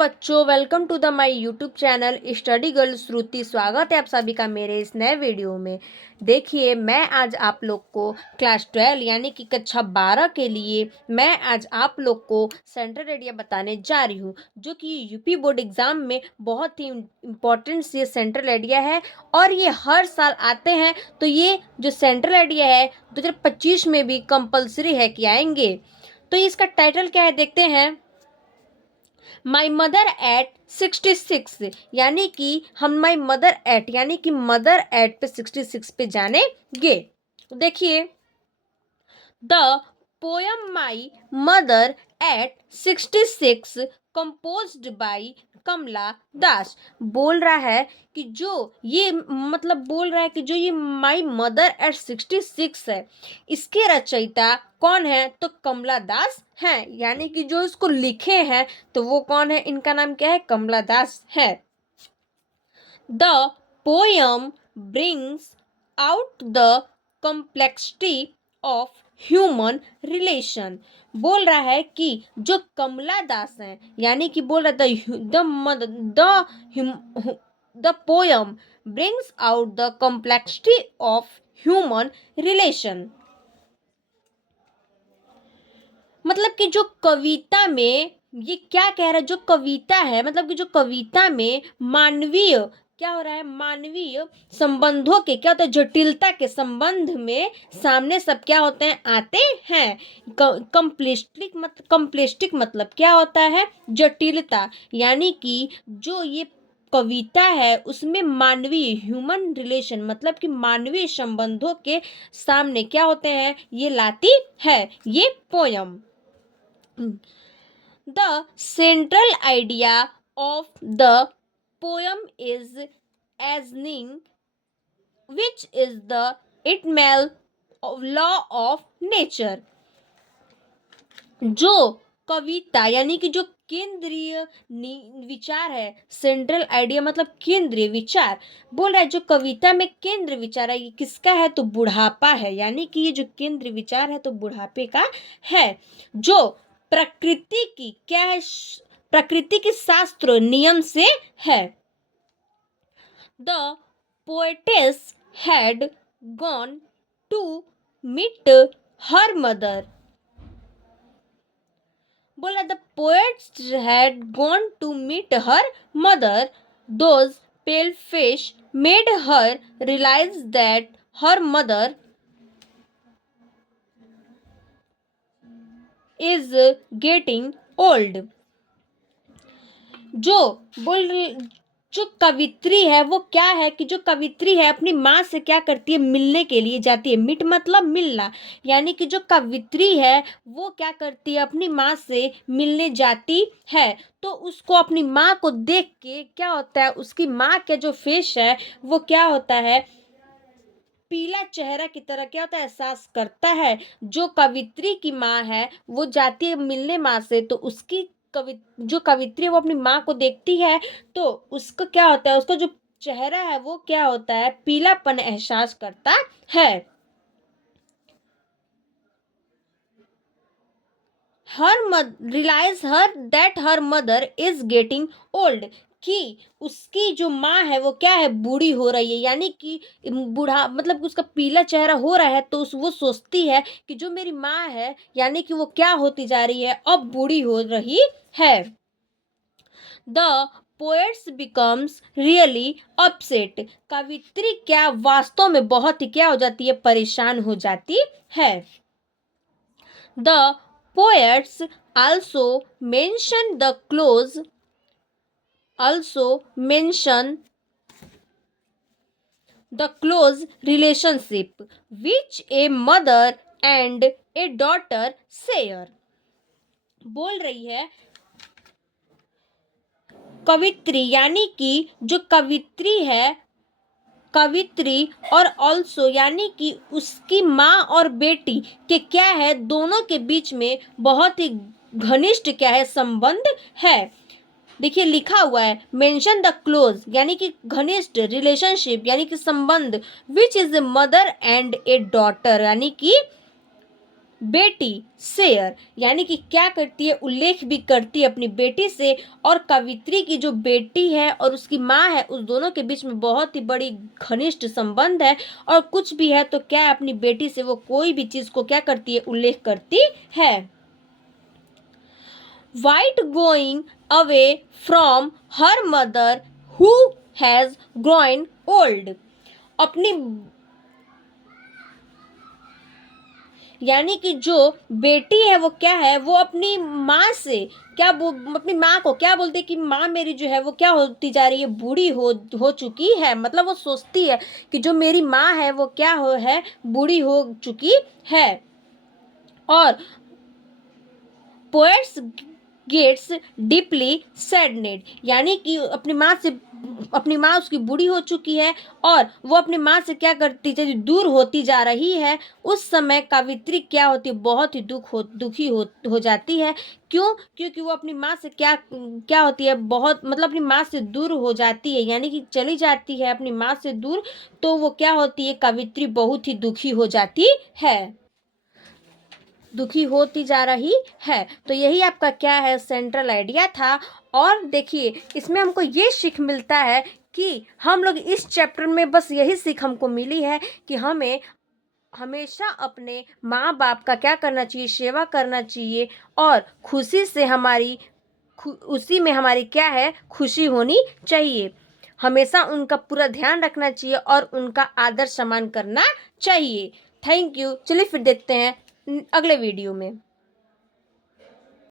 बच्चों, welcome to the my YouTube channel study girl Shruti. स्वागत है आप सभी का मेरे इस नए वीडियो में। देखिए, मैं आज आप लोग को क्लास 12 यानी कि कक्षा 12 के लिए मैं आज आप लोग को सेंट्रल एरिया बताने जा रही हूँ, जो कि यूपी बोर्ड एग्जाम में बहुत ही इम्पोर्टेंट ये सेंट्रल एरिया है और ये हर साल आते हैं। तो ये जो सेंट्रल एरिया है 2025 में भी कंपलसरी है कि आएंगे। तो इसका टाइटल क्या है देखते हैं। माई मदर एट 66, यानी कि हम माई मदर एट यानी कि मदर एट पे 66 पे जानेंगे। देखिए, the poem my mother at 66 composed by Kamala Das. बोल रहा है कि जो ये बोल रहा है कि जो ये माई मदर एट 66 है, इसके रचयिता कौन है? तो कमला दास हैं, यानी कि जो इसको लिखे हैं तो वो कौन है? इनका नाम क्या है? कमला दास है। The poem brings out the complexity of human relation. बोल रहा है कि जो कमला दास हैं, यानी कि बोल रहा the poem brings out the complexity of human relation. मतलब कि जो कविता में ये क्या कह रहा है, जो कविता है मतलब कि जो कविता में मानवीय क्या हो रहा है, मानवीय संबंधों के क्या होता है, जटिलता के संबंध में सामने सब क्या होते हैं, आते हैं। कंप्लेस्टिक मतलब क्या होता है, जटिलता, यानी कि जो ये कविता है उसमें मानवीय ह्यूमन रिलेशन मतलब कि मानवीय संबंधों के सामने क्या होते हैं, ये लाती है ये poem. The central idea of the poem is assigning, which is the eternal law of nature। जो कविता यानी कि जो केंद्रीय विचार है, सेंट्रल आइडिया मतलब केंद्रीय विचार, बोल रहा है जो कविता में केंद्र विचार है ये किसका है, तो बुढ़ापा है, यानी कि ये जो केंद्र विचार है तो बुढ़ापे का है। जो प्रकृति की क्या है, प्रकृति की शास्त्र नियम से है। The poetess had gone to meet her mother. बोला the poets had gone to meet her mother, those pale fish made her realise that her mother is getting old. जो बोल जो कवित्री है वो क्या है कि जो कवित्री है अपनी माँ से क्या करती है, मिलने के लिए जाती है। मीट मतलब मिलना, यानी कि जो कवित्री है वो क्या करती है, अपनी माँ से मिलने जाती है। तो उसको अपनी माँ को देख के क्या होता है, उसकी माँ के जो फेस है वो क्या होता है, पीला चेहरा की तरह क्या होता है, एहसास करता है। जो कवित्री की माँ है वो जाती है मिलने माँ से, तो उसकी जो कवित्री वो अपनी माँ को देखती है तो उसको क्या होता है, उसका जो चेहरा है वो क्या होता है, पीलापन एहसास करता है। Realise her that her mother is getting old, कि उसकी जो माँ है वो क्या है, बूढ़ी हो रही है, यानी कि बूढ़ा मतलब उसका पीला चेहरा हो रहा है तो वो सोचती है कि जो मेरी माँ है यानी कि वो क्या होती जा रही है, अब बूढ़ी हो रही है। The poets becomes really upset, कवित्री क्या वास्तव में बहुत ही क्या हो जाती है, परेशान हो जाती है। The poets also mention the close relationship which a mother and a daughter share। बोल रही है कवित्री यानी कि जो कवित्री है, कवित्री और ऑल्सो यानी कि उसकी माँ और बेटी के क्या है, दोनों के बीच में बहुत ही घनिष्ठ क्या है, संबंध है। देखिए लिखा हुआ है मेंशन द क्लोज यानी कि घनिष्ठ, रिलेशनशिप यानी कि संबंध, which is a mother and A daughter यानी कि बेटी शेयर यानी कि क्या करती है, उल्लेख भी करती है अपनी बेटी से। और कवित्री की जो बेटी है और उसकी माँ है, उस दोनों के बीच में बहुत ही बड़ी घनिष्ठ संबंध है। और कुछ भी है तो क्या है, अपनी बेटी से वो कोई भी चीज को क्या करती है, उल्लेख करती है। White going away from her mother who has grown old। अपनी यानी कि जो बेटी है वो क्या है, वो अपनी माँ से क्या अपनी माँ को क्या बोलती है कि माँ मेरी जो है वो क्या होती जा रही है, बूढ़ी हो चुकी है। मतलब वो सोचती है कि जो मेरी माँ है वो क्या है, बूढ़ी हो चुकी है। और पोएट्स गेट्स डीपली सैडनेड यानी कि अपनी माँ उसकी बूढ़ी हो चुकी है और वो अपनी माँ से क्या करती है, दूर होती जा रही है। उस समय कवित्री क्या होती है, बहुत ही दुखी हो जाती है। क्यों? क्योंकि वो अपनी माँ से क्या क्या होती है, बहुत मतलब अपनी माँ से दूर हो जाती है, यानी कि चली जाती है अपनी माँ से दूर। तो वो क्या होती है, कवित्री बहुत ही दुखी हो जाती है, दुखी होती जा रही है। तो यही आपका क्या है, सेंट्रल आइडिया था। और देखिए इसमें हमको ये सीख मिलता है कि हम लोग इस चैप्टर में बस यही सीख हमको मिली है कि हमें हमेशा अपने माँ बाप का क्या करना चाहिए, सेवा करना चाहिए। और खुशी से उसी में हमारी क्या है, खुशी होनी चाहिए। हमेशा उनका पूरा ध्यान रखना चाहिए और उनका आदर सम्मान करना चाहिए। Thank you. चलिए फिर देखते हैं अगले वीडियो में।